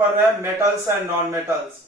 पढ़ रहे हैं मेटल्स एंड नॉन मेटल्स।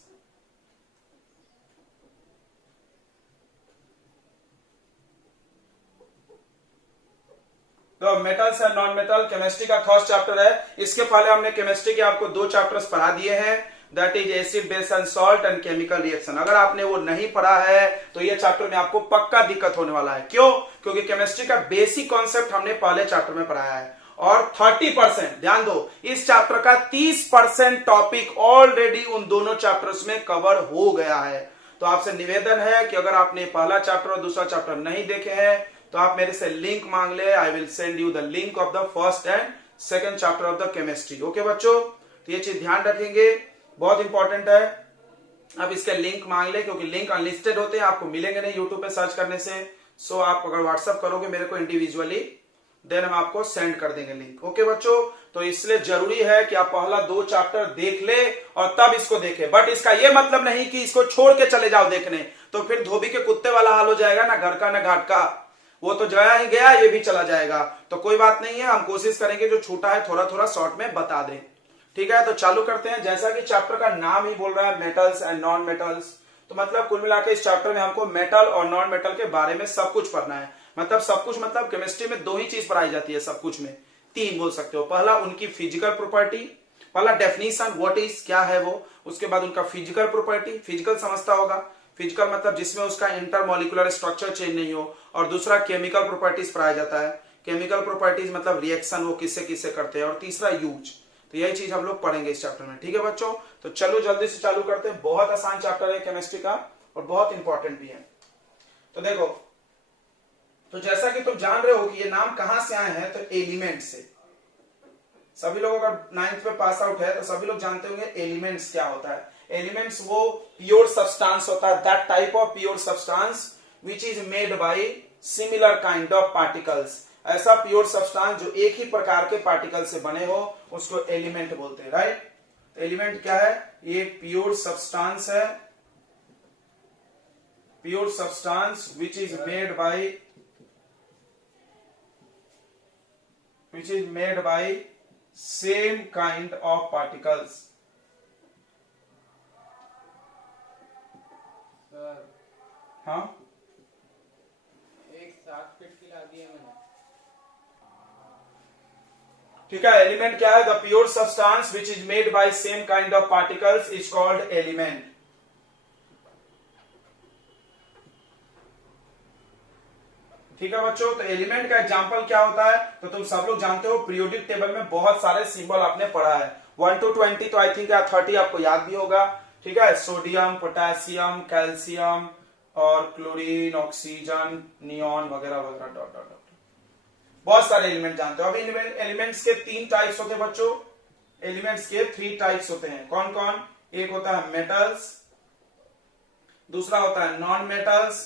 तो metals and non metal chemistry का फर्स्ट चैप्टर है। इसके पहले हमने केमिस्ट्री के आपको 2 चैप्टर्स पढ़ा दिए हैं, that is acid base and salt and chemical reaction. अगर आपने वो नहीं पढ़ा है तो ये चैप्टर में आपको पक्का दिक्कत होने वाला है। क्यों? क्योंकि केमिस्ट्री का बेसिक कॉन्सेप्ट हमने पहले चैप्टर में पढ़ाया है और 30%, ध्यान दो, इस चैप्टर का 30% टॉपिक ऑलरेडी उन दोनों चैप्टर्स में कवर हो गया है। तो आपसे निवेदन है कि अगर आपने पहला चैप्टर और दूसरा चैप्टर नहीं देखे हैं तो आप मेरे से लिंक मांग ले। I will send you the link of the first and second chapter of the chemistry. Okay बच्चों, तो ये चीज ध्यान रखेंगे, बहुत इंपॉर्टेंट है। अब इसके लिंक मांग ले, क्योंकि लिंक अनलिस्टेड होते हैं, आपको मिलेंगे नहीं यूट्यूब पे सर्च करने से। सो आप अगर व्हाट्सअप करोगे मेरे को इंडिविजुअली, देन हम आपको सेंड कर देंगे लिंक। ओके बच्चों, तो इसलिए जरूरी है कि आप पहला 2 चैप्टर देख ले और तब इसको देखें। बट इसका यह मतलब नहीं कि इसको छोड़ के चले जाओ देखने, तो फिर धोबी के कुत्ते वाला हाल हो जाएगा, ना घर का ना घाट का। वो तो गया ही गया, ये भी चला जाएगा। तो कोई बात नहीं है, हम कोशिश करेंगे जो छूटा है थोड़ा थोड़ा शॉर्ट में बता दें। ठीक है, तो चालू करते हैं। जैसा कि चैप्टर का नाम ही बोल रहा है मेटल्स एंड नॉन मेटल्स, तो मतलब कुल मिलाकर इस चैप्टर में हमको मेटल और नॉन मेटल के बारे में सब कुछ पढ़ना है। मतलब सब कुछ, मतलब केमिस्ट्री में 2 ही चीज पढ़ाई जाती है, सब कुछ में 3 बोल सकते हो। पहला उनकी फिजिकल प्रॉपर्टी, पहला डेफिनेशन व्हाट इज, क्या है वो। उसके बाद उनका फिजिकल प्रॉपर्टी, फिजिकल समझता होगा, फिजिकल मतलब जिसमें उसका इंटरमोलिकुलर स्ट्रक्चर चेंज नहीं हो। और दूसरा केमिकल प्रॉपर्टीज पढ़ाया जाता है, केमिकल प्रॉपर्टीज मतलब रिएक्शन वो किससे किससे करते हैं। और तीसरा यूज। तो यही चीज हम लोग पढ़ेंगे इस चैप्टर में। ठीक है बच्चों, तो चलो जल्दी से चालू करते हैं। बहुत आसान चैप्टर है केमिस्ट्री का और बहुत इंपॉर्टेंट भी है। तो देखो, तो जैसा कि तुम जान रहे हो कि ये नाम कहां से आए हैं, तो एलिमेंट से। सभी लोग अगर 9th में पास आउट है तो सभी लोग जानते होंगे एलिमेंट्स क्या होता है। एलिमेंट्स वो प्योर सब्सटेंस होता है, that type of pure substance which is made by similar kind of particles. ऐसा प्योर सब्सटेंस जो एक ही प्रकार के पार्टिकल से बने हो उसको एलिमेंट बोलते हैं, राइट। एलिमेंट क्या है? ये प्योर सब्सटेंस है, pure substance which is made by same kind of particles. हाँ, एक 7 फीट की ला दी है मैंने। ठीक है, एलिमेंट क्या है? The pure substance which is made by same kind of particles is called element. ठीक है बच्चों, तो एलिमेंट का एग्जांपल क्या होता है? तो तुम सब लोग जानते हो, पीरियोडिक टेबल में बहुत सारे सिंबल आपने पढ़ा है, 1 to 20, तो आई थिंक 30 आपको याद भी होगा। ठीक है, सोडियम, पोटेशियम, कैल्शियम और क्लोरीन, ऑक्सीजन, नियॉन वगैरह वगैरह, डॉट डॉट डॉट, बहुत सारे एलिमेंट जानते हो। अब एलिमेंट्स के 3 टाइप्स होते हैं बच्चों, एलिमेंट्स के 3 टाइप्स होते हैं। कौन कौन? एक होता है मेटल्स, दूसरा होता है नॉन मेटल्स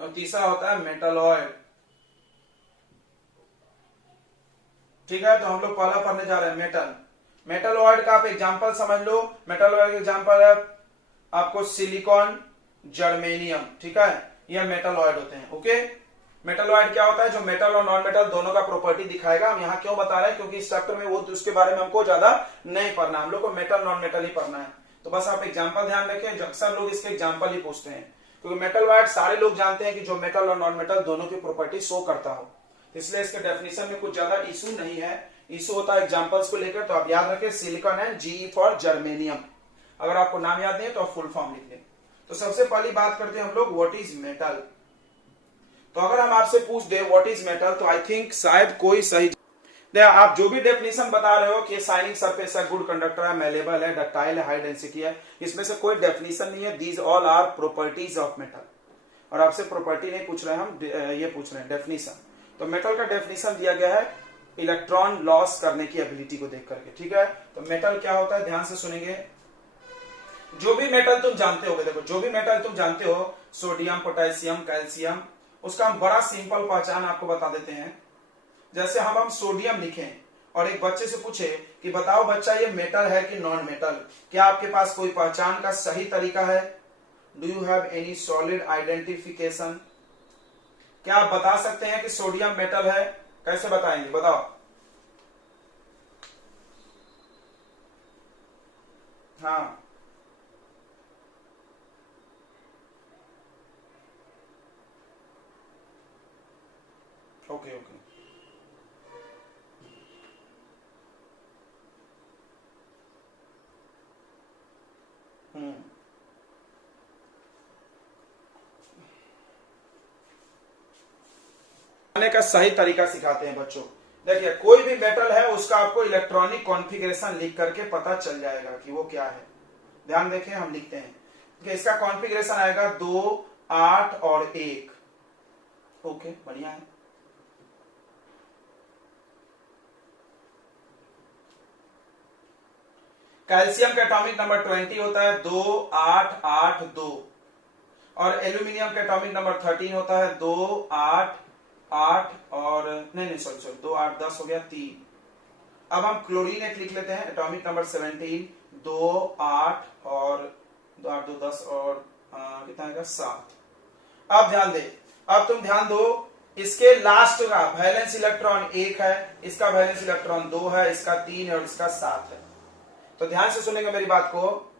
और तीसरा होता है मेटलॉइड। ठीक है, तो हम लोग पहला पढ़ने जा रहे हैं मेटल। मेटलॉइड का आप एग्जांपल समझ लो। मेटलॉइड का एग्जांपल है आपको सिलिकॉन, जर्मेनियम। ठीक है, ये मेटलॉइड होते हैं। ओके, मेटलॉइड क्या होता है? जो मेटल और नॉन मेटल दोनों का प्रॉपर्टी दिखाएगा। हम यहाँ क्यों बता रहे हैं? क्योंकि इस चैप्टर में वो उसके बारे में हमको ज्यादा नहीं पढ़ना, हम लोग को मेटल नॉन मेटल ही पढ़ना है। तो बस आप एग्जांपल ध्यान रखें, अक्सर लोग इसके एग्जांपल ही पूछते हैं, क्योंकि मेटलॉइड सारे लोग जानते हैं कि जो मेटल और नॉन मेटल दोनों की प्रॉपर्टी शो करता हो, इसलिए इसके डेफिनेशन में कुछ ज्यादा इशू नहीं है। इशू होता है एग्जांपल्स को लेकर। तो आप याद रखें silicon and G for germanium. अगर आपको नाम याद नहीं है तो आप फुल फॉर्म लिख लें। तो सबसे पहली बात करते हैं हम लोग व्हाट इज मेटल। तो अगर हम आपसे पूछ दे व्हाट इज मेटल, तो आई थिंक शायद कोई सही आप जो भी डेफिनेशन बता रहे हो कि शाइनिंग सरफेस है, गुड कंडक्टर है, मेलेबल है, डक्टाइल है, हाई डेंसिटी है, इसमें से कोई डेफिनेशन नहीं है। These all are properties of metal. और आपसे प्रॉपर्टी नहीं पूछ रहे हैं हम, ये पूछ रहे हैं डेफिनेशन। तो मेटल का डेफिनेशन दिया गया है इलेक्ट्रॉन लॉस करने की एबिलिटी को देख करके। ठीक है, तो मेटल क्या होता है ध्यान से सुनेंगे। जो भी मेटल तुम जानते हो, देखो जो भी मेटल तुम जानते हो, सोडियम, पोटेशियम, कैल्शियम, उसका हम बड़ा सिंपल पहचान आपको बता देते हैं। जैसे हम सोडियम लिखें और एक बच्चे से पूछे कि बताओ बच्चा ये मेटल है कि नॉन मेटल, क्या आपके पास कोई पहचान का सही तरीका है? Do you have any solid identification? क्या आप बता सकते हैं कि सोडियम मेटल है? कैसे बताएंगे बताओ? हाँ ओके ओके। बनाने का सही तरीका सिखाते हैं बच्चों। देखिए कोई भी मेटल है उसका आपको इलेक्ट्रॉनिक कॉन्फ़िगरेशन लिख करके पता चल जाएगा कि वो क्या है। ध्यान देखें हम लिखते हैं कि इसका कॉन्फ़िगरेशन आएगा 2, 8 और 1। ओके बढ़िया है। कैल्शियम का एटॉमिक नंबर 20 होता है 2, 8, 8, 2 और एल्यूमिनियम का एटॉमिक नंबर 13 होता है 2, 8, 8 और नहीं सॉरी 2, 8, 10 हो गया 3। अब हम क्लोरीन एक लिख लेते हैं एटॉमिक नंबर 17 2, 8 और 2, 8, 2, 10 और कितना आएगा 7। अब ध्यान दे, अब तुम ध्यान दो, इसके लास्ट का वैलेंस इलेक्ट्रॉन 1 है, इसका वैलेंस इलेक्ट्रॉन 2 है, इसका 3 है और इसका 7 है। तो ध्यान से सुनेंगे मेरी बात को।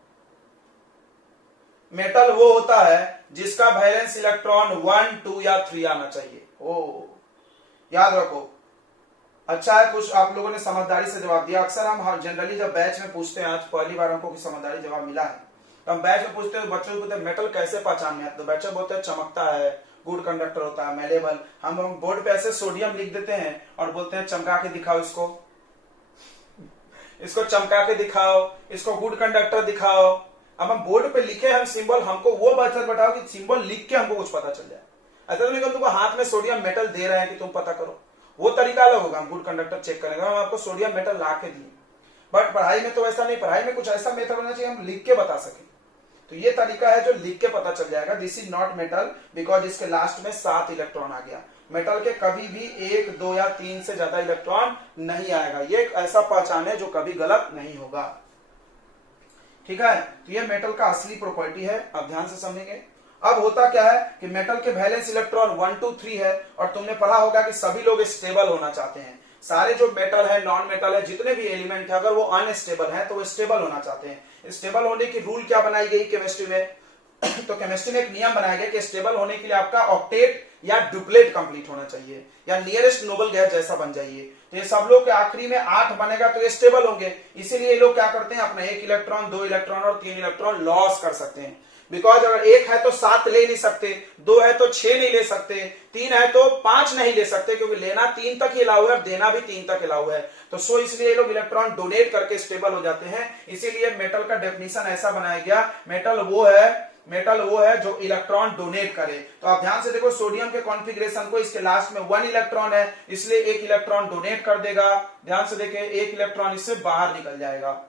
मेटल वो होता है जिसका वैलेंस इलेक्ट्रॉन 1, 2 या 3 आना चाहिए। ओ याद रखो। अच्छा है कुछ आप लोगों ने समझदारी से जवाब दिया। अक्सर हम जनरली जब बैच में पूछते हैं, आज पहली बार हमको समझदारी जवाब मिला है, तो हम बैच में पूछते हैं बच्चों को पूछते हैं मेटल कैसे पहचान में आता है, तो बच्चे बोलते हैं चमकता है, गुड कंडक्टर होता है, मेलेबल। हम बोर्ड पे ऐसे सोडियम लिख देते हैं और बोलते हैं चमका के दिखाओ इसको चमका के दिखाओ, इसको गुड कंडक्टर दिखाओ। अब हम बोर्ड पे लिखे हम सिंबल, हमको वो बच्चा बताओ कि सिंबल लिख के हमको कुछ पता चल जाए। ऐसा नहीं तुमको हाथ में सोडियम मेटल दे रहे हैं कि तुम पता करो, वो तरीका अलग होगा। हम गुड कंडक्टर चेक करेंगे, हम आपको सोडियम मेटल ला के दिए, बट पढ़ाई में तो ऐसा नहीं। पढ़ाई में कुछ ऐसा मेथड होना चाहिए हम लिख के बता सकें। तो ये तरीका है जो लिख के पता चल जाएगा this is not metal because इसके लास्ट में 7 इलेक्ट्रॉन आ गया। मेटल के कभी भी 1, 2 या 3 से ज्यादा इलेक्ट्रॉन नहीं आएगा। ये एक ऐसा पहचान है जो कभी गलत नहीं होगा। ठीक है, तो ये मेटल का असली प्रॉपर्टी है। अब ध्यान से समझेंगे। अब होता क्या है कि मेटल के वैलेंस इलेक्ट्रॉन 1, 2, 3 है और तुमने पढ़ा होगा कि सभी लोग स्टेबल होना चाहते हैं। सारे जो मेटल है, नॉन मेटल है, जितने भी एलिमेंट है, अगर वो अनस्टेबल है तो वो स्टेबल होना चाहते हैं। स्टेबल होने की रूल क्या बनाई गई केमिस्ट्री में? तो केमिस्ट्री में एक नियम बनाया गया कि स्टेबल होने के लिए आपका ऑक्टेट या डुप्लेट कंप्लीट होना चाहिए या नियरेस्ट नोबल गैस जैसा बन जाइए। तो ये सब लोग के आखिरी में 8 बनेगा तो ये स्टेबल होंगे। इसीलिए ये लोग क्या करते हैं, अपना 1 इलेक्ट्रॉन, 2 इलेक्ट्रॉन और 3 इलेक्ट्रॉन लॉस कर सकते हैं। बिकॉज अगर 1 है तो 7 ले नहीं सकते, 2 है तो 6 नहीं ले सकते, 3 है तो 5 नहीं ले सकते, क्योंकि लेना 3 तक ही अलाउ है और देना भी 3 तक अलाउ है। तो सो इसलिए ये लोग इलेक्ट्रॉन डोनेट करके स्टेबल हो जाते हैं। इसीलिए मेटल का डेफिनेशन ऐसा बनाया गया, मेटल वो है जो इलेक्ट्रॉन डोनेट करे। तो आप ध्यान से देखो सोडियम के कॉन्फ़िगरेशन को, इसके लास्ट में 1 इलेक्ट्रॉन है, इसलिए 1 इलेक्ट्रॉन डोनेट कर देगा। ध्यान से देखिए 1 इलेक्ट्रॉन इससे बाहर निकल जाएगा।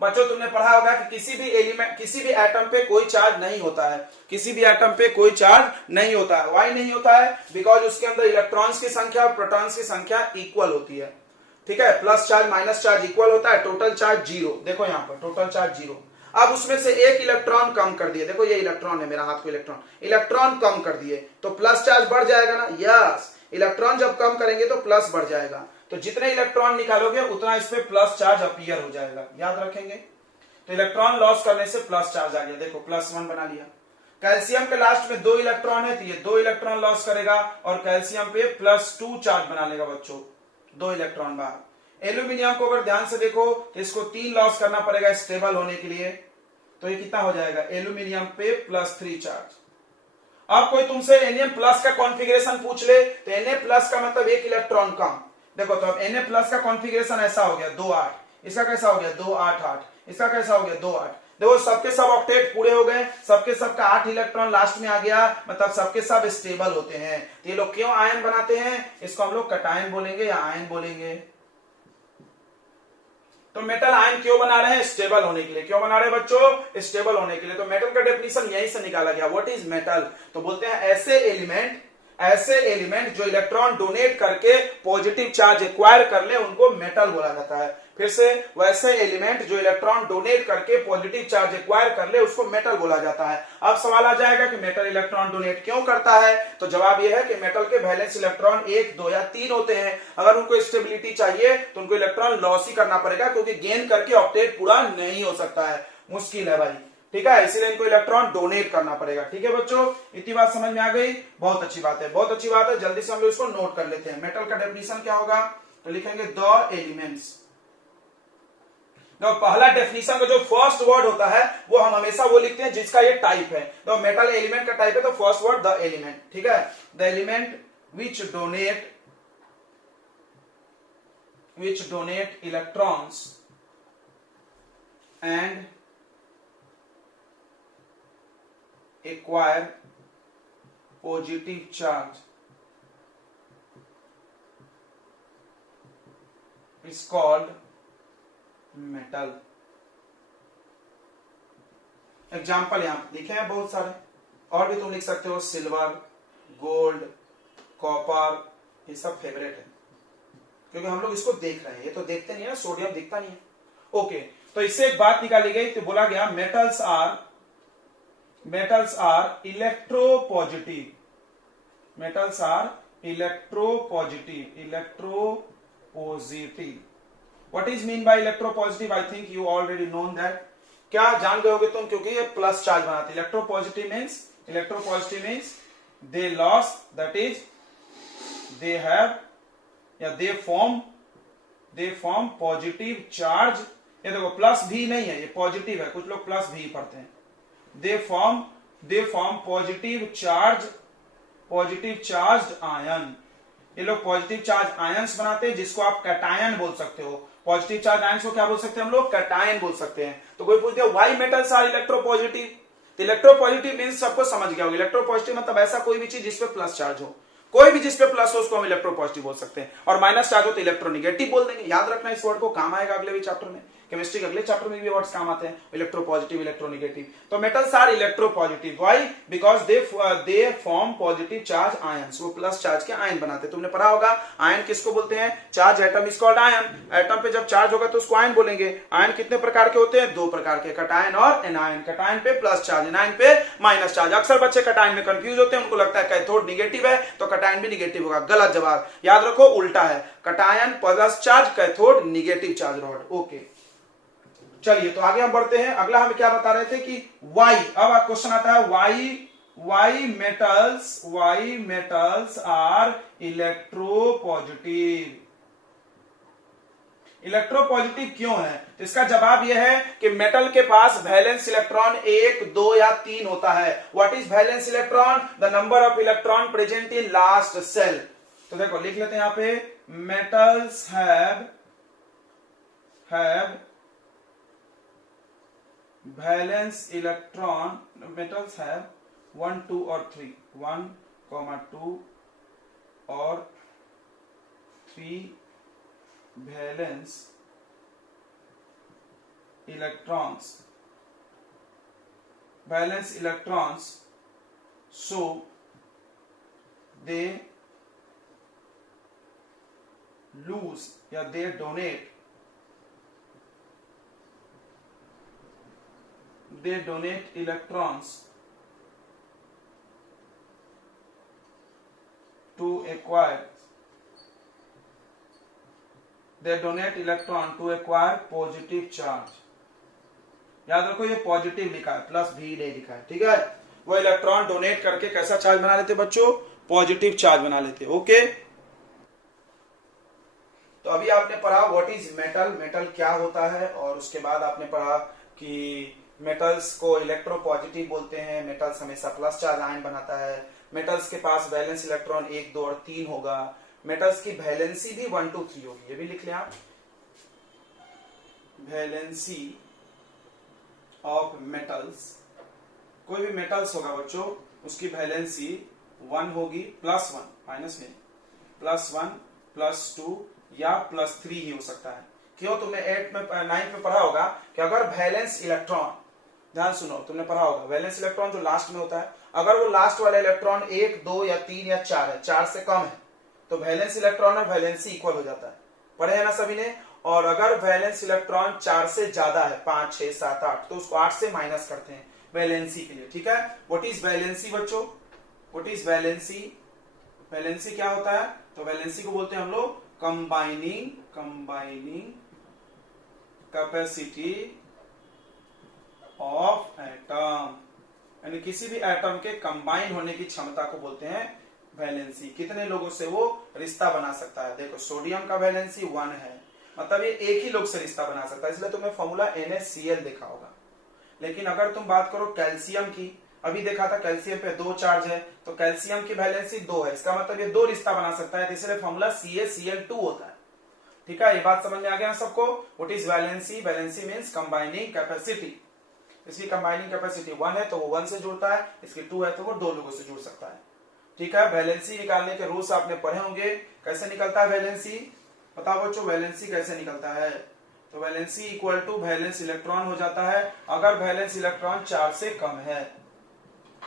बच्चों तुमने पढ़ा होगा कि किसी भी एलिमेंट, किसी भी एटम पे कोई चार्ज नहीं होता है, किसी भी एटम पे कोई चार्ज नहीं होता है। व्हाई नहीं होता है? बिकॉज उसके अंदर इलेक्ट्रॉन्स की संख्या और प्रोटॉन्स की संख्या इक्वल होती है। ठीक है, plus charge minus charge equal होता है, टोटल चार्ज 0। देखो यहाँ पर टोटल चार्ज 0। अब उसमें से 1 इलेक्ट्रॉन कम कर दिए, देखो ये इलेक्ट्रॉन है, मेरा हाथ को इलेक्ट्रॉन कम कर दिए तो प्लस चार्ज बढ़ जाएगा ना। यस, इलेक्ट्रॉन जब कम करेंगे तो प्लस बढ़ जाएगा। तो जितने इलेक्ट्रॉन निकालोगे उतना इस पे प्लस चार्ज अपीयर हो जाएगा, याद रखेंगे। तो इलेक्ट्रॉन लॉस करने से प्लस चार्ज आ गया, देखो +1 बना लिया। कैल्शियम के लास्ट में 2 इलेक्ट्रॉन है तो ये 2 इलेक्ट्रॉन लॉस करेगा और कैल्शियम पे +2 चार्ज बना लेगा बच्चों, 2 इलेक्ट्रॉन बाहर। एल्यूमिनियम को अगर ध्यान से देखो तो इसको 3 लॉस करना पड़ेगा स्टेबल होने के लिए, तो ये कितना हो जाएगा, एल्यूमिनियम पे +3 चार्ज। अब कोई तुमसे Na+ का कॉन्फ़िगरेशन पूछ ले तो Na+ का मतलब 1 इलेक्ट्रॉन कम। देखो तो अब Na+ का कॉन्फ़िगरेशन ऐसा हो गया 2, 8, इसका कैसा हो गया 2, 8, 8, इसका कैसा हो गया 2, 8। देखो सबके सब ऑक्टेट पूरे हो गए, सबके सब का 8 इलेक्ट्रॉन लास्ट में आ गया, मतलब सबके सब स्टेबल होते हैं। तो ये लोग क्यों आयन बनाते हैं? इसको हम लोग कटायन बोलेंगे या आयन बोलेंगे। तो मेटल आयन क्यों बना रहे हैं? स्टेबल होने के लिए। क्यों बना रहे हैं बच्चों? स्टेबल होने के लिए। तो मेटल का डेफिनेशन यहीं से निकाला गया। What is metal? तो बोलते हैं ऐसे एलिमेंट जो इलेक्ट्रॉन डोनेट करके पॉजिटिव चार्ज एक्वायर कर ले उनको मेटल बोला जाता है। फिर से, वैसे एलिमेंट जो इलेक्ट्रॉन डोनेट करके पॉजिटिव चार्ज एक्वायर कर ले उसको मेटल बोला जाता है। अब सवाल आ जाएगा कि मेटल इलेक्ट्रॉन डोनेट क्यों करता है, तो जवाब यह है कि मेटल के वैलेंस इलेक्ट्रॉन 1, 2 या 3 होते हैं। अगर उनको स्टेबिलिटी चाहिए तो उनको इलेक्ट्रॉन लॉस ही करना पड़ेगा, क्योंकि गेन करके ऑक्टेट पूरा नहीं हो सकता है, मुश्किल है भाई। ठीक है, इसीलिए इनको इलेक्ट्रॉन डोनेट करना पड़ेगा। ठीक है बच्चों, इतनी बात समझ में आ गई, बहुत अच्छी बात है, बहुत अच्छी बात है। जल्दी से हम लोग इसको नोट कर लेते हैं। मेटल का डेफिनेशन क्या होगा, तो लिखेंगे द एलिमेंट्स। तो पहला डेफिनेशन का जो फर्स्ट वर्ड होता है वो हम हमेशा वो लिखते हैं जिसका ये टाइप है। तो मेटल एलिमेंट का टाइप है तो फर्स्ट वर्ड द एलिमेंट। ठीक है, the element which donate electrons and acquire positive charge is called metal। Example यहां लिखे हैं बहुत सारे, और भी तुम लिख सकते हो, सिल्वर, गोल्ड, कॉपर, ये सब फेवरेट है क्योंकि हम लोग इसको देख रहे हैं, ये तो देखते नहीं है, सोडियम दिखता नहीं है। ओके, तो इससे एक बात निकाली गई, तो बोला गया metals are electropositive। metals are electropositive। what is mean by electropositive? I think you already known that। क्या जान गए होगे तुम, क्योंकि ये प्लस चार्ज बनाते। electropositive means they lost, that is they have या they form positive charge। ये देखो प्लस भी नहीं है, ये पॉजिटिव है, कुछ लोग प्लस भी पढ़ते हैं। they form positive charged ion। ये लोग पॉजिटिव चार्ज आयंस बनाते हैं जिसको आप कैटायन बोल सकते हो। पॉजिटिव चार्ज आयंस को क्या बोल सकते हैं हम लोग, कैटायन बोल सकते हैं। तो कोई पूछते हैं व्हाई मेटल्स आर इलेक्ट्रोपॉजिटिव, तो इलेक्ट्रोपॉजिटिव मींस सबको समझ गया होगा। इलेक्ट्रोपॉजिटिव मतलब ऐसा कोई भी चीज जिसपे प्लस चार्ज हो, कोई भी जिसपे प्लस हो उसको हम इलेक्ट्रोपॉजिटिव बोल सकते हैं, और माइनस चार्ज हो तो इलेक्ट्रोनिगेटिव बोल देंगे। याद रखना इस वर्ड को, काम आएगा अगले भी चैप्टर में, केमिस्ट्री के अगले चैप्टर में भी वर्ड्स काम आते हैं, इलेक्ट्रोपॉजिटिव, इलेक्ट्रोनिगेटिव। तो metals are electropositive, why? Because they form positive charge ions, वो प्लस चार्ज के आयन बनाते हैं। तुमने पढ़ा होगा आयन किसको बोलते हैं, charge atom is called ion. Atom पे जब चार्ज होगा तो उसको आयन बोलेंगे। आयन कितने प्रकार के होते हैं, 2 प्रकार के, कैटायन और एनायन। कैटायन पे प्लस चार्ज, एनायन पे माइनस चार्ज। अक्सर बच्चे कैटायन में कंफ्यूज होते हैं, उनको लगता है कैथोड निगेटिव है तो कैटायन भी निगेटिव होगा। गलत जवाब, याद रखो उल्टा है, cation plus charge, cathode negative charge rod. Okay, चलिए तो आगे हम बढ़ते हैं। अगला हम क्या बता रहे थे कि वाई, अब क्वेश्चन आता है why metals are electropositive. Electropositive क्यों है, तो इसका जवाब यह है कि मेटल के पास वैलेंस इलेक्ट्रॉन 1, 2 या 3 होता है। What is valence electron, the number of electron present in last shell. तो देखो लिख लेते हैं यहां पे, metals have valence electron, metals have 1, 2 or 3, 1, 2 or 3 valence electrons, so they lose या they donate electrons to acquire positive charge। याद रखो ये पॉजिटिव लिखा है, प्लस भी नहीं लिखा है, ठीक है। वो इलेक्ट्रॉन डोनेट करके कैसा चार्ज बना लेते बच्चों, पॉजिटिव चार्ज बना लेते। ओके, तो अभी आपने पढ़ा व्हाट इज मेटल, मेटल क्या होता है, और उसके बाद आपने पढ़ा कि मेटल्स को इलेक्ट्रोपॉजिटिव बोलते हैं। मेटल्स हमेशा प्लस चार्ज आयन बनाता है। मेटल्स के पास वैलेंस इलेक्ट्रॉन 1, 2 और 3 होगा। मेटल्स की वैलेंसी भी 1, 2, 3 होगी, ये भी लिख लें आप। वैलेंसी ऑफ मेटल्स, कोई भी मेटल्स होगा बच्चों उसकी वैलेंसी 1 होगी, +1 माइनस में, +1, +2 या +3 ही हो सकता है। क्यों, तुमने 8 में 9 में पढ़ा होगा कि अगर वैलेंस इलेक्ट्रॉन ध्यान सुनो, तुमने पढ़ा होगा वैलेंस इलेक्ट्रॉन जो लास्ट में होता है, अगर वो लास्ट वाला इलेक्ट्रॉन 1, 2 या 3 या 4 है, 4 से कम है, तो वैलेंस इलेक्ट्रॉन और वैलेंसी इक्वल हो जाता है। पढ़े है ना सभी ने। और अगर वैलेंस इलेक्ट्रॉन 4 से ज्यादा है, 5, 6, 7, 8, तो उसको 8 से माइनस करते हैं वैलेंसी के लिए। ठीक है, व्हाट इज वैलेंसी बच्चों? What is valency? वैलेंसी क्या होता है? तो वैलेंसी को बोलते हैं हम लोग कंबाइनिंग कैपेसिटी ऑफ एटम, यानी किसी भी एटम के कंबाइन होने की क्षमता को बोलते हैं वैलेंसी। कितने लोगों से वो रिश्ता बना सकता है? देखो सोडियम का वैलेंसी 1 है, मतलब ये एक ही लोग से रिश्ता बना सकता है, इसलिए तुम्हें फॉर्मूला NaCl देखा होगा। लेकिन अगर तुम बात करो कैल्शियम की, अभी देखा था कैल्शियम पे 2 चार्ज है, तो कैल्शियम की वैलेंसी 2 है, इसका मतलब ये 2 रिश्ता बना सकता है, इसलिए फॉर्मूला CaCl2 होता है। ठीक है, ये बात समझ में आ गया सबको? What is valency? Valency means combining capacity. इसकी कंबाइनिंग कैपेसिटी 1 है तो वो 1 से जुड़ता है, इसकी 2 है तो वो 2 लोगों से जुड़ सकता है। ठीक है, वैलेंसी निकालने के रूल्स आपने पढ़े होंगे। कैसे निकलता है वैलेंसी? बताओ बच्चों, वैलेंसी कैसे निकलता है? तो valency equal to valence electron हो जाता है अगर वैलेंस इलेक्ट्रॉन 4 से कम है।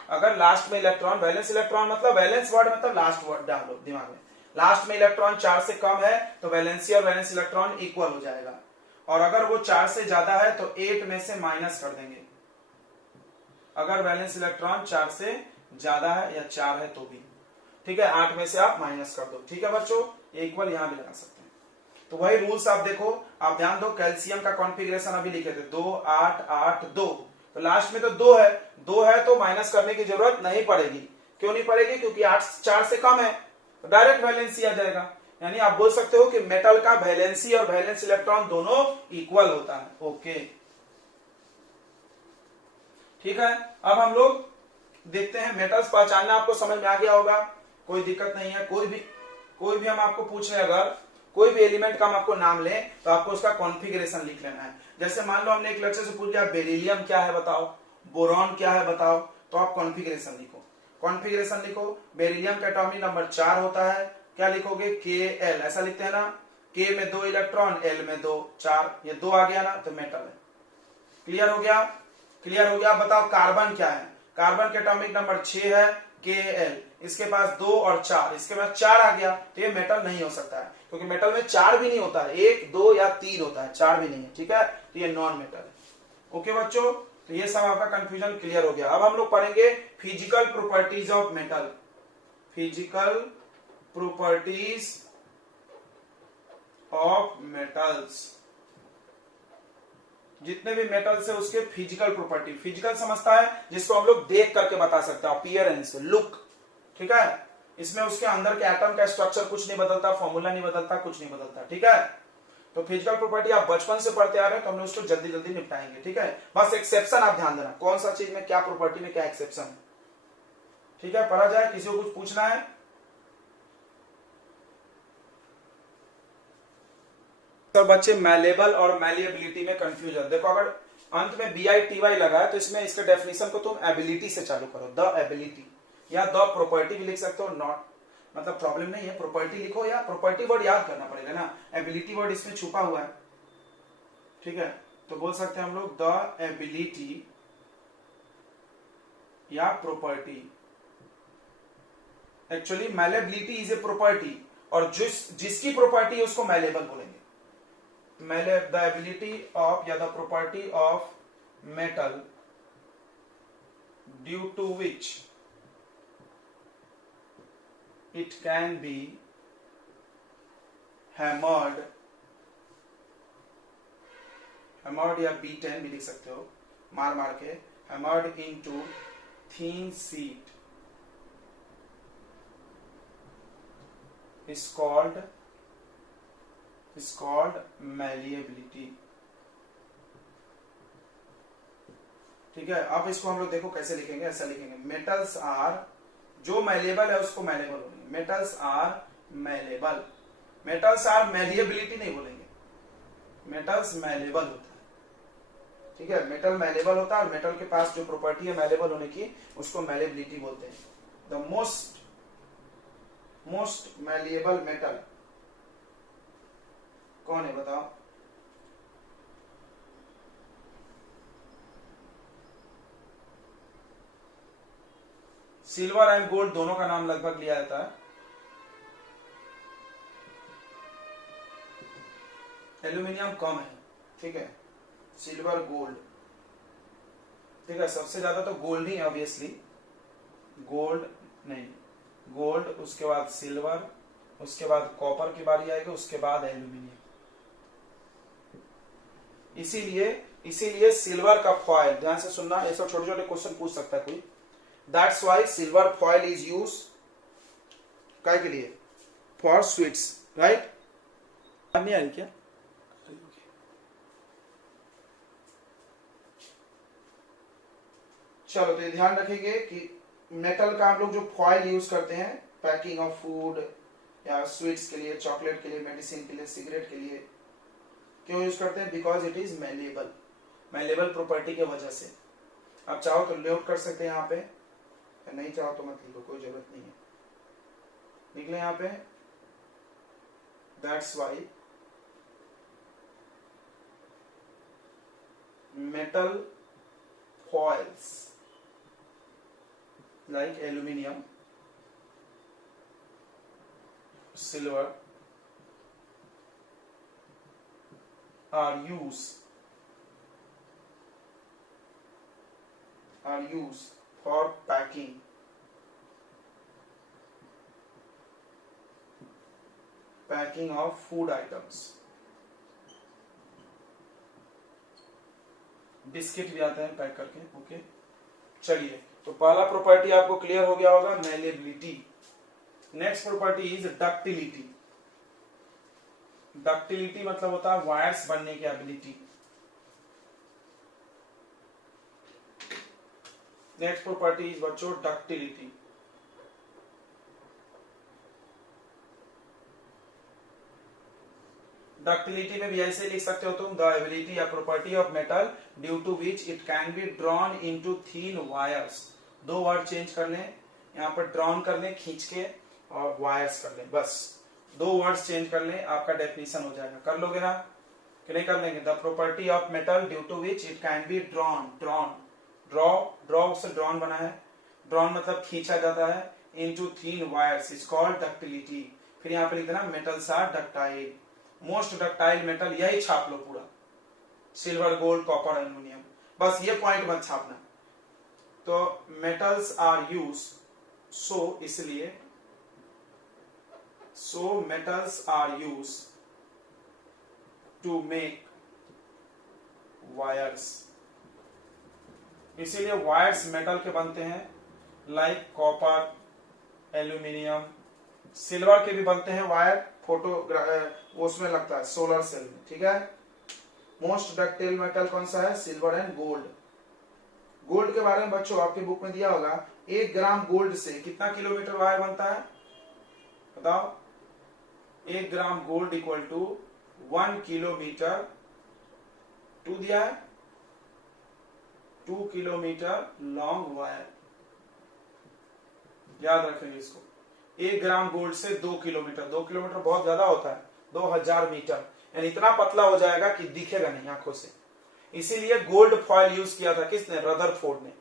अगर लास्ट में इलेक्ट्रॉन, वैलेंस इलेक्ट्रॉन मतलब वैलेंस वर्ड मतलब लास्ट वर्ड डालो दिमाग में, लास्ट में इलेक्ट्रॉन 4 से कम है तो वैलेंसी और वैलेंस इलेक्ट्रॉन इक्वल हो जाएगा। और अगर वो 4 से ज्यादा है तो 8 में से माइनस कर देंगे। अगर वैलेंस इलेक्ट्रॉन 4 से ज्यादा है या 4 है तो भी, ठीक है, 8 में से आप माइनस कर दो। ठीक है बच्चों, इक्वल यहां भी लगा सकते हैं। तो वही रूल्स आप देखो, आप ध्यान दो, कैल्शियम का कॉन्फ़िगरेशन अभी लिखे थे 2, 8, 8, 2, तो लास्ट में तो 2 है तो माइनस करने की जरूरत नहीं पड़ेगी। क्यों नहीं पड़ेगी? क्योंकि 8 4 से कम है, तो डायरेक्ट वैलेंसी आ जाएगा। यानी आप बोल सकते हो कि मेटल का वैलेंसी और वैलेंस इलेक्ट्रॉन दोनों इक्वल होता है। ओके, ठीक है। अब हम लोग देखते हैं, मेटल्स पहचानना आपको समझ में आ गया होगा, कोई दिक्कत नहीं है। कोई भी हम आपको पूछे, अगर कोई भी एलिमेंट का हम आपको नाम लें तो आपको उसका कॉन्फ़िगरेशन लिख लेना है। जैसे मान लो हमने एक लेक्चर से पूछ लिया बेरिलियम क्या है बताओ, बोरॉन क्या है बताओ, तो आप कॉन्फ़िगरेशन लिखो। कॉन्फ़िगरेशन लिखो, बेरिलियम का एटॉमिक नंबर 4 होता है, क्या लिखोगे? Kl, ऐसा लिखते हैं ना, K में 2 इलेक्ट्रॉन, L में 2, 4, ये 2 आ गया ना तो मेटल है। क्लियर हो गया? क्लियर हो गया। बताओ कार्बन क्या है? कार्बन के एटॉमिक नंबर 6 है, Kl, इसके पास 2 और 4, इसके पास 4 आ गया, तो ये मेटल नहीं हो सकता है, क्योंकि मेटल में 4 भी नहीं होता है, 1, 2 या 3 होता है, 4 भी नहीं है। ठीक है, तो ये नॉन मेटल है। ओके बच्चों, तो ये सब आपका कंफ्यूजन क्लियर हो गया। अब हम लोग पढ़ेंगे physical properties of metal. Physical properties of metals, जितने भी मेटल्स है उसके फिजिकल प्रॉपर्टी। फिजिकल समझता है जिसको हम लोग देख करके बता सकते हैं, अपीयरेंस, लुक। ठीक है, इसमें उसके अंदर के एटम का स्ट्रक्चर कुछ नहीं बदलता, फॉर्मूला नहीं बदलता, कुछ नहीं बदलता। ठीक है, तो फिजिकल प्रॉपर्टी आप बचपन से पढ़ते आ रहे हैं तो हमने उसको जल्दी जल्दी निपटाएंगे। ठीक है, बस एक्सेप्शन आप ध्यान देना, कौन सा चीज में क्या प्रॉपर्टी में क्या एक्सेप्शन है। ठीक है, पढ़ा जाए। किसी को कुछ पूछना है? तो बच्चे मैलेबल और मैलिएबिलिटी में कंफ्यूजन देखो, अगर अंत में BITY लगा है तो इसमें इसके डेफिनेशन को तुम एबिलिटी से चालू करो, द एबिलिटी, या द प्रॉपर्टी भी लिख सकते हो, नॉट मतलब प्रॉब्लम नहीं है, प्रॉपर्टी लिखो, या प्रॉपर्टी वर्ड याद करना पड़ेगा ना, एबिलिटी वर्ड इसमें छुपा हुआ है। ठीक है, तो बोल सकते हैं हम लोग द एबिलिटी या property. Actually malleability is a property, और जिसकी प्रॉपर्टी है उसको मैलेबल बोलेंगे। the ability of या the property of metal due to which it can be hammered या beaten भी लिख सकते हो, मार मार के, hammered into thin sheet is called malleability। ठीक है, अब इसको हम लोग देखो कैसे लिखेंगे, ऐसा लिखेंगे, मेटल्स आर, जो मैलेबल है उसको मैलेबल बोलेंगे, metals are malleable. Metals are malleability नहीं बोलेंगे, मेटल्स मैलेबल होता है। ठीक है, मेटल मैलेबल होता है और मेटल के पास जो प्रॉपर्टी है मैलेबल होने की उसको मैलेबिलिटी बोलते हैं। द मोस्ट मैलिएबल मेटल कौन है बताओ? सिल्वर एंड गोल्ड दोनों का नाम लगभग लिया जाता है। एल्यूमिनियम कम है, ठीक है, सिल्वर गोल्ड, ठीक है, सबसे ज्यादा तो गोल्ड ही है ऑब्वियसली, गोल्ड नहीं, गोल्ड, उसके बाद सिल्वर, उसके बाद कॉपर की बारी आएगी, उसके बाद एल्यूमिनियम। इसीलिए सिल्वर का फॉयल, ध्यान से सुनना, ऐसा छोटे छोटे क्वेश्चन पूछ सकता है कोई। That's why silver foil is use काय के लिए, फॉर स्वीट्स, राइट। नहीं आई क्या? चलो, तो ध्यान रखेंगे कि मेटल का हम लोग जो फॉयल यूज करते हैं पैकिंग ऑफ फूड या स्वीट्स के लिए, चॉकलेट के लिए, मेडिसिन के लिए, सिगरेट के लिए, क्यों यूज करते हैं? Because it is malleable, malleable property के वजह से। आप चाहो तो नोट कर सकते हैं यहाँ पे, नहीं चाहो तो मत लिखो, कोई जरूरत नहीं है, लिख लें यहाँ पे। That's why metal foils like aluminum, silver are used for packing of food items। Biscuit भी आते हैं पैक करके, ओके। चलिए, तो पहला प्रॉपर्टी आपको क्लियर हो गया होगा, malleability. Next property is ductility. Ductility मतलब होता है वायर्स बनने की एबिलिटी। नेक्स्ट प्रॉपर्टी इज बच्चों डक्टिलिटी। डक्टिलिटी में भी ऐसे लिख सकते हो तुम, द एबिलिटी या property of metal due to which it can be drawn into thin wires. दो वर्ड चेंज कर लें, यहाँ पर ड्रॉन कर लें खींच के, और वायर्स कर लें, बस दो वर्ड्स चेंज कर लें, आपका डेफिनेशन हो जाएगा। कर लोगे ना कि नहीं कर लेंगे? The property of metal due to which it can be drawn, draw से ड्रॉन बना है, ड्रॉन मतलब खींचा जाता है, into thin wires is called ductility. फिर यहाँ पे लिख देना metals are ductile. Most ductile metal, यही छाप लो पूरा, सिल्वर, गोल्ड, कॉपर, एल्यूमिनियम, बस ये पॉइंट मत छापना। तो मेटल्स आर यूज, सो इसलिए, so metals are used to make wires. इसीलिए वायर्स मेटल के बनते हैं, लाइक कॉपर, एल्यूमिनियम, सिल्वर के भी बनते हैं वायर, फोटो उसमें लगता है सोलर सेल में, ठीक है। मोस्ट डक्टाइल मेटल कौन सा है? Silver and gold. गोल्ड के बारे में बच्चों आपके बुक में दिया होगा, 1 ग्राम गोल्ड से कितना किलोमीटर वायर बनता है बताओ? 1 gram gold equal to 1 kilometre, 2 दिया है, 2 किलोमीटर लॉन्ग वायर, याद रखेंगे इसको। 1 ग्राम गोल्ड से 2 किलोमीटर, 2 किलोमीटर बहुत ज्यादा होता है, 2000 मीटर, यानी इतना पतला हो जाएगा कि दिखेगा नहीं आंखों से। इसीलिए गोल्ड फॉयल यूज किया था किसने? रदरफोर्ड ने।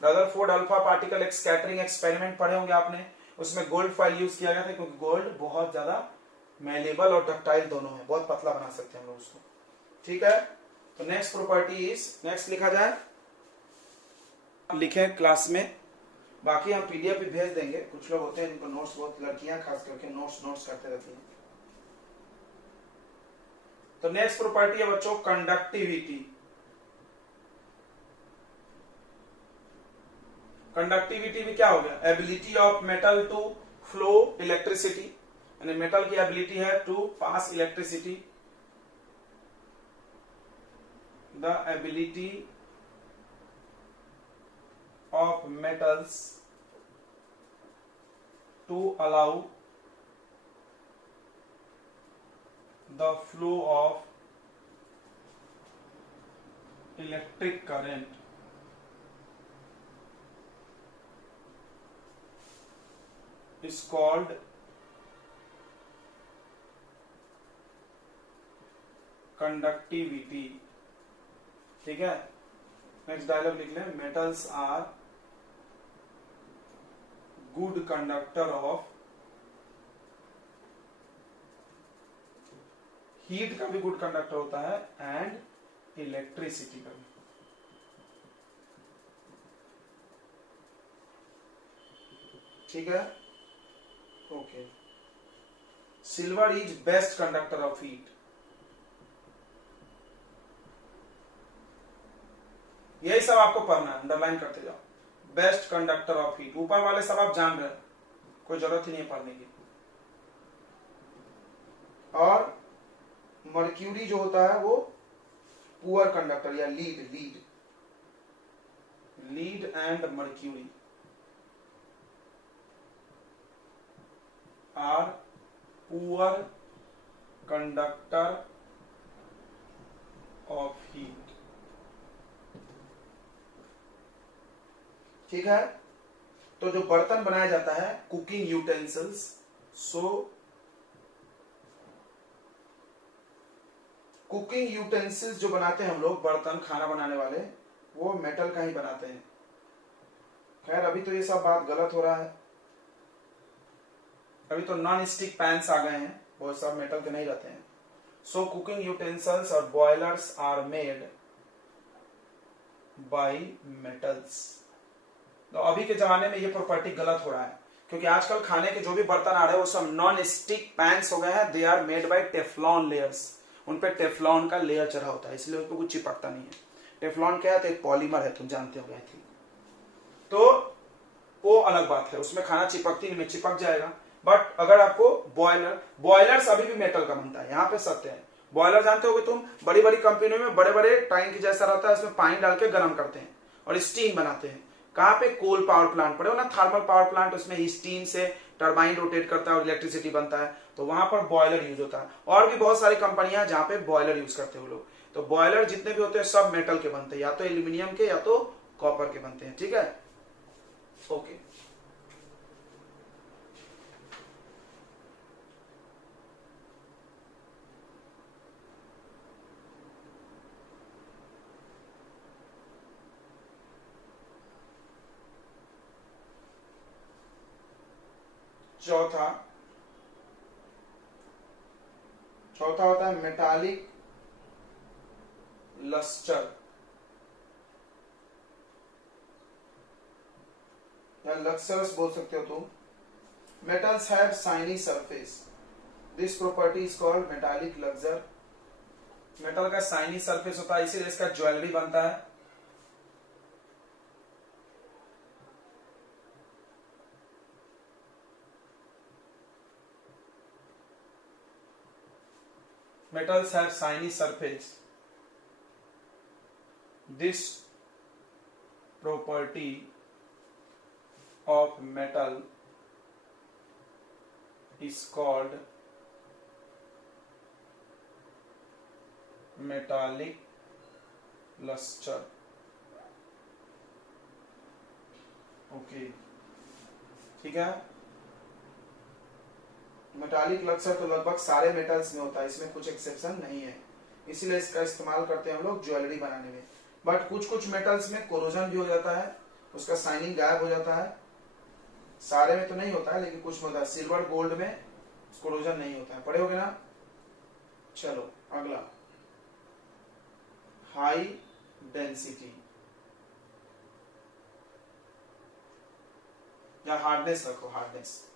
Rutherford alpha particle scattering experiment पढ़े होंगे आपने, उसमें गोल्ड फॉयल यूज किया गया था, क्योंकि गोल्ड बहुत ज्यादा मेलेबल और डक्टाइल दोनों है, बहुत पतला बना सकते हैं हम लोग उसको, ठीक है। तो नेक्स्ट प्रॉपर्टी इज, नेक्स्ट लिखा जाए, लिखे क्लास में, बाकी हम पीडीएफ भी भेज देंगे। कुछ लोग होते हैं जिनको नोट्स, बहुत लड़कियां खास करके नोट्स करते रहती हैं। तो नेक्स्ट प्रॉपर्टी है बच्चों कंडक्टिविटी। कंडक्टिविटी में क्या हो गया? Ability of metal to flow electricity, यानी मेटल की एबिलिटी है to pass electricity. The ability of metals to allow the flow of electric current is called conductivity, ठीक है। नेक्स्ट डायलॉग लिख लें, metals are good conductor of heat का भी good conductor होता है एंड इलेक्ट्रिसिटी का भी। ठीक है, okay. Silver is best conductor of heat. यही सब आपको पढ़ना है, अंडरलाइन करते जाओ। बेस्ट कंडक्टर ऑफ हीट, ऊपर वाले सब आप जान रहे हैं, कोई जरूरत ही नहीं है पढ़ने की। और मर्क्यूरी जो होता है वो पुअर कंडक्टर या lead and mercury are poor conductor of heat. ठीक है, तो जो बर्तन बनाया जाता है कुकिंग यूटेंसिल्स, कुकिंग यूटेंसिल्स जो बनाते हैं हम लोग, बर्तन खाना बनाने वाले, वो मेटल का ही बनाते हैं। खैर अभी तो ये सब बात गलत हो रहा है, अभी तो नॉन स्टिक पैन्स आ गए हैं, वो सब मेटल के नहीं रहते हैं। सो कुकिंग यूटेंसिल्स और boilers are made by metals. तो अभी के जमाने में ये प्रॉपर्टी गलत हो रहा है, क्योंकि आजकल खाने के जो भी बर्तन आ रहे हैं वो सब नॉन स्टिक पैन्स हो गए हैं। They are made by Teflon layers, उन पे टेफ्लॉन का लेयर चढ़ा होता है, इसलिए उस पर कुछ चिपकता नहीं है। टेफ्लॉन क्या है, तो एक पॉलीमर है, तुम जानते हो गए थे। तो वो अलग बात है, उसमें खाना चिपकती नहीं, चिपक जाएगा। बट अगर आपको बॉयलर्स अभी भी मेटल का बनता है, यहाँ पे सत्य है। बॉयलर जानते होगे तुम, बड़ी बड़ी कंपनियों में बड़े बड़े टैंक जैसा रहता है, उसमें पानी डाल के गर्म करते हैं और स्टीम बनाते हैं। कहाँ पे, कोल पावर प्लांट पड़े हो ना, थर्मल पावर प्लांट, उसमें स्टीम से टरबाइन रोटेट करता है और इलेक्ट्रिसिटी बनता है, तो वहां पर बॉयलर यूज होता है। और भी बहुत सारी कंपनियां जहां पे बॉयलर यूज करते हैं लोग। तो बॉयलर जितने भी होते हैं सब मेटल के बनते हैं, या तो एल्यूमिनियम के या तो कॉपर के बनते हैं। ठीक है, ओके। चौथा होता है मेटालिक लस्टर या लक्सरस बोल सकते हो तुम। Metals have shiny surface, this property is called metallic Laksar. Metal का शाइनी सरफेस होता है, इसीलिए इसका ज्वेलरी बनता है। Metals have shiny surface. This property of metal is called metallic luster. Okay, ठीक है। मेटालिक लक्सर तो लगभग सारे मेटल्स में होता है, इसमें कुछ एक्सेप्शन नहीं है, इसीलिए इसका इस्तेमाल करते हैं हम लोग ज्वेलरी बनाने में। बट कुछ कुछ मेटल्स में कोरोजन भी हो जाता है, उसका शाइनिंग गायब हो जाता है। सारे में तो नहीं होता है, लेकिन कुछ में होता है। सिल्वर गोल्ड में कोरोजन नहीं होता है, पढ़े होगे ना। चलो अगला, हाई डेंसिटी या हार्डनेस रखो, hardness.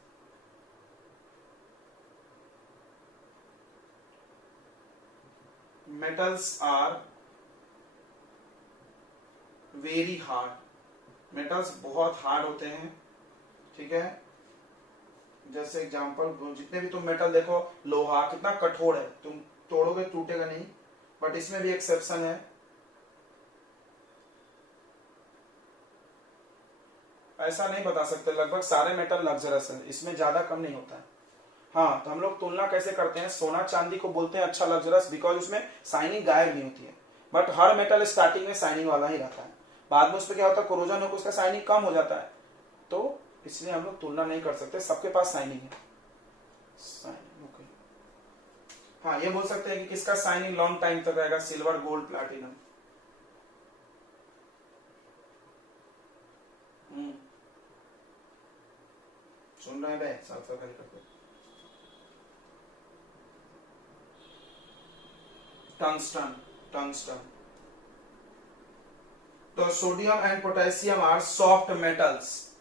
Metals are very hard, metals बहुत हार्ड होते हैं। ठीक है, जैसे एग्जांपल, जितने भी तुम मेटल देखो, लोहा कितना कठोर है, तुम तोड़ोगे टूटेगा नहीं। बट इसमें भी एक्सेप्शन है, ऐसा नहीं बता सकते। लगभग सारे मेटल लग्जरस है, इसमें ज्यादा कम नहीं होता है। हाँ, तो हम लोग तुलना कैसे करते हैं, सोना चांदी को बोलते हैं अच्छा लग्जरस, बिकॉज उसमें शाइनिंग गायब नहीं होती है। बट हर मेटल स्टार्टिंग में शाइनिंग वाला ही रहता है, बाद में उसमें क्या होता है, कोरोजन होकर उसका शाइनिंग कम हो जाता है। तो इसलिए हम लोग तुलना नहीं कर सकते, सबके पास शाइनिंग है। ओके, हाँ, ये बोल सकते हैं कि किसका शाइनिंग लॉन्ग टाइम तक रहेगा, सिल्वर गोल्ड प्लैटिनम। सुन रहे हैं बे, साथ साथ खाली करते। Tungsten, tungsten. तो sodium and potassium are soft metals,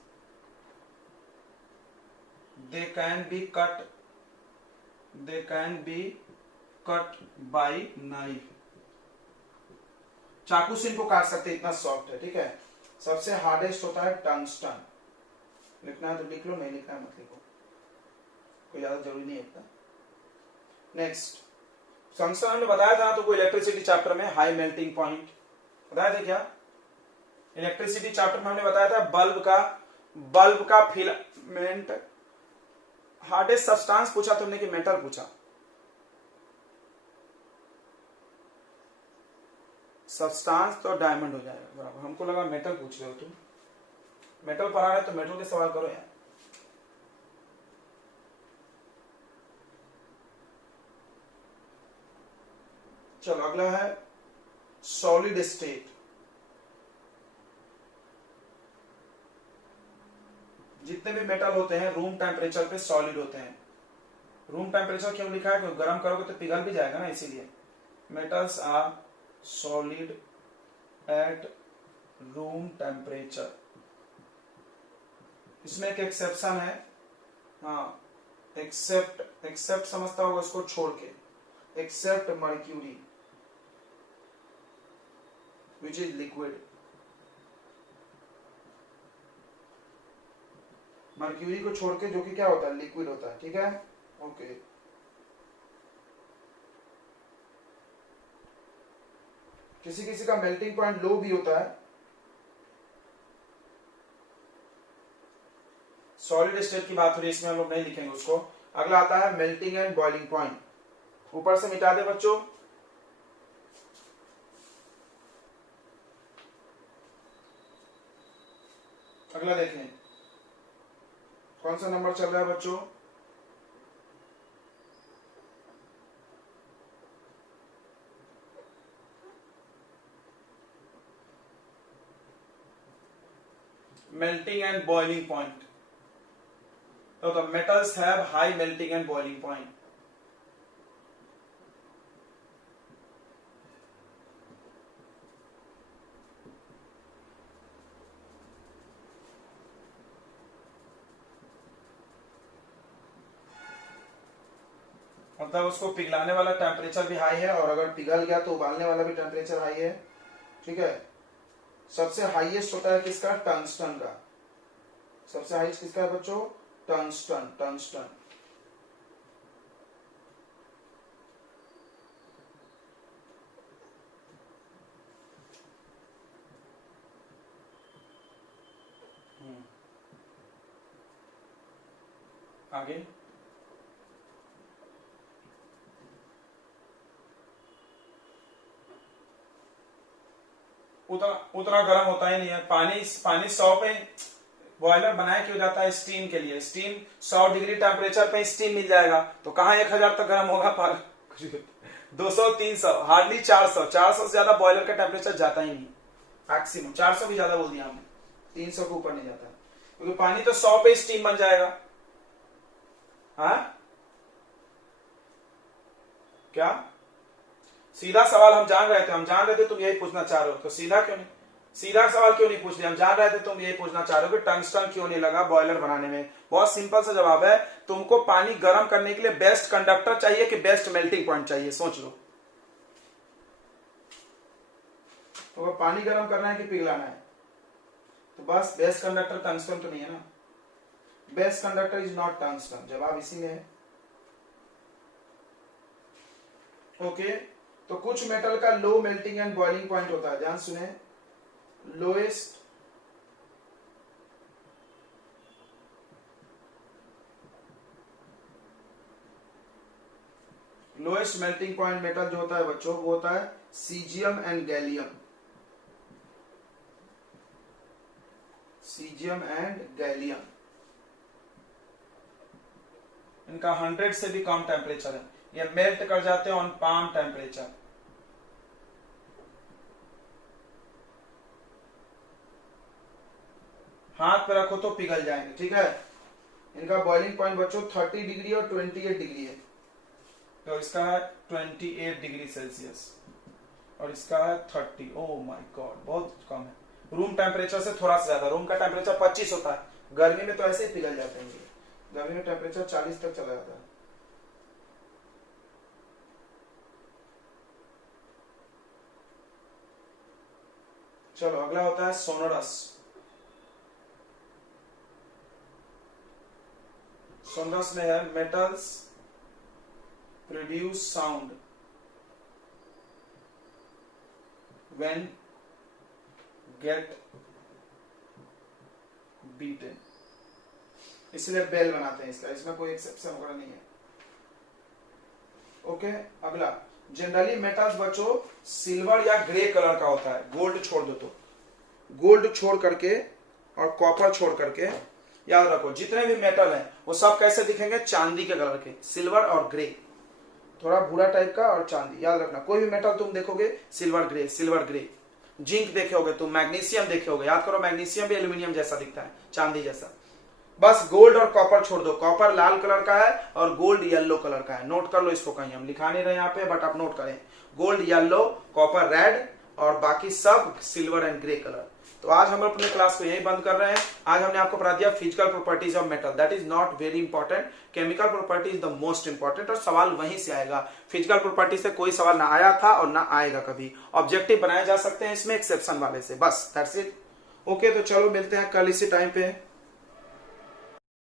they can be cut by knife. चाकू से इनको काट सकते, इतना सॉफ्ट है, ठीक है। सबसे हार्डेस्ट होता है टंगस्टन। लिखना है तो लिख लो, नहीं लिखना है मत लिखो, कोई ज्यादा जरूरी नहीं है इतना। नेक्स्ट, टंगस्टन हमने बताया था, तो कोई इलेक्ट्रिसिटी चैप्टर में हाई मेल्टिंग पॉइंट बताया था क्या? इलेक्ट्रिसिटी चैप्टर में हमने बताया था बल्ब का फिलामेंट। हार्डेस्ट सब्सटेंस पूछा तुमने कि मेटल पूछा? सब्सटेंस तो डायमंड हो जाएगा बराबर। हमको लगा मेटल पूछ रहे हो तुम, मेटल पढ़ा रहे तो मेटल के सवाल करो यार। चलो अगला है सॉलिड स्टेट। जितने भी मेटल होते हैं रूम टेम्परेचर पे सॉलिड होते हैं। रूम टेम्परेचर क्यों लिखा है? क्योंकि गर्म करोगे तो पिघल भी जाएगा ना, इसीलिए। Metals are solid at room temperature. इसमें एक एक्सेप्शन है, हाँ, एक्सेप्ट समझता होगा उसको छोड़ के, except mercury which is liquid. Mercury को छोड़ के, जो कि क्या होता है? लिक्विड होता है, ठीक है। ओके, किसी किसी का मेल्टिंग पॉइंट लो भी होता है। सॉलिड स्टेट की बात हो रही है, इसमें हम लोग नहीं लिखेंगे उसको। अगला आता है मेल्टिंग एंड बॉइलिंग पॉइंट। ऊपर से मिटा दे बच्चों। अगला देखें, कौन सा नंबर चल रहा है बच्चों? melting and boiling point. So the metals have high melting and boiling point. मतलब उसको पिघलाने वाला टेम्परेचर भी हाई है, और अगर पिघल गया तो उबालने वाला भी टेम्परेचर हाई है, ठीक है। सबसे हाईएस्ट होता है किसका? टंगस्टन का। सबसे हाईएस्ट किसका है बच्चों? Tungsten, tungsten. आगे उतना गर्म होता ही नहीं है। पानी 100 पे बॉयलर बनाया क्यों जाता है? स्टीम के लिए। स्टीम 100 डिग्री टेम्परेचर पे स्टीम मिल जाएगा, तो कहां 1000 तक गर्म होगा? 200 300 हार्डली 400 से ज्यादा बॉयलर का टेम्परेचर जाता ही नहीं। मैक्सिमम 400 भी ज्यादा बोल दिया हमने, 300 के ऊपर नहीं जाता, क्योंकि पानी तो 100 पे स्टीम बन जाएगा। हाँ क्या सीधा सवाल हम जान रहे थे तुम यही पूछना चाह रहे हो, तो सीधा सवाल क्यों नहीं पूछ लिया? हम जान रहे थे तुम यही पूछना चाह रहे हो कि टंगस्टन क्यों नहीं लगा बॉयलर बनाने में। बहुत सिंपल सा जवाब है, तुमको पानी गर्म करने के लिए बेस्ट कंडक्टर चाहिए कि बेस्ट मेल्टिंग पॉइंट चाहिए? सोच लो। तो पानी गर्म करना है कि पिघलाना है? तो बस बेस्ट कंडक्टर टंगस्टन तो नहीं है ना। Best conductor is not tungsten, जवाब इसी में है। ओके, तो कुछ मेटल का low melting and boiling point होता है, ध्यान सुने। लोएस्ट मेल्टिंग पॉइंट मेटल जो होता है बच्चों, वो होता है caesium and gallium. Caesium and gallium, इनका 100 से भी कम टेम्परेचर है, ये मेल्ट कर जाते हैं ऑन पाम टेम्परेचर। हाथ पे रखो तो पिघल जाएंगे, ठीक है। इनका बॉइलिंग पॉइंट बच्चों 30 डिग्री और 28 डिग्री है। तो इसका है 28 डिग्री सेल्सियस और इसका है 30। ओह माय गॉड, बहुत कम है। रूम टेम्परेचर से थोड़ा सा ज्यादा। रूम का टेम्परेचर 25 होता है, गर्मी में तो ऐसे ही पिघल जाते हैं ये। गर्मी में टेम्परेचर 40 तक चला जाता है। चलो अगला होता है सोनोरस। सोनोरस में है metals produce sound when get beaten, इसलिए बेल बनाते हैं इसका, इसमें कोई एक्सेप्शन वगैरह नहीं है। ओके अगला, जनरली मेटल्स बच्चों सिल्वर या ग्रे कलर का होता है, गोल्ड छोड़ दो तो, गोल्ड छोड़ करके और कॉपर छोड़ करके याद रखो जितने भी मेटल हैं वो सब कैसे दिखेंगे, चांदी के कलर के, सिल्वर और ग्रे, थोड़ा भूरा टाइप का और चांदी। याद रखना कोई भी मेटल तुम देखोगे silver grey, silver grey. Zinc देखे होगे तुम, मैग्नीशियम देखे होगे, याद करो मैग्नीशियम भी एल्यूमिनियम जैसा दिखता है, चांदी जैसा। बस गोल्ड और कॉपर छोड़ दो, कॉपर लाल कलर का है और गोल्ड येलो कलर का है। नोट कर लो इसको, कहीं हम लिखा नहीं रहे यहाँ पे बट आप नोट करें, गोल्ड येलो, कॉपर रेड और बाकी सब सिल्वर एंड ग्रे कलर। तो आज हम अपने क्लास को यही बंद कर रहे हैं। आज हमने आपको पढ़ा दिया physical properties of metal, that is not very important, chemical property is the most important और सवाल वहीं से आएगा। फिजिकल प्रॉपर्टी से कोई सवाल ना आया था और ना आएगा कभी। ऑब्जेक्टिव बनाए जा सकते हैं इसमें एक्सेप्शन वाले से, बस दैट्स इट। ओके तो चलो मिलते हैं कल इसी टाइम पे।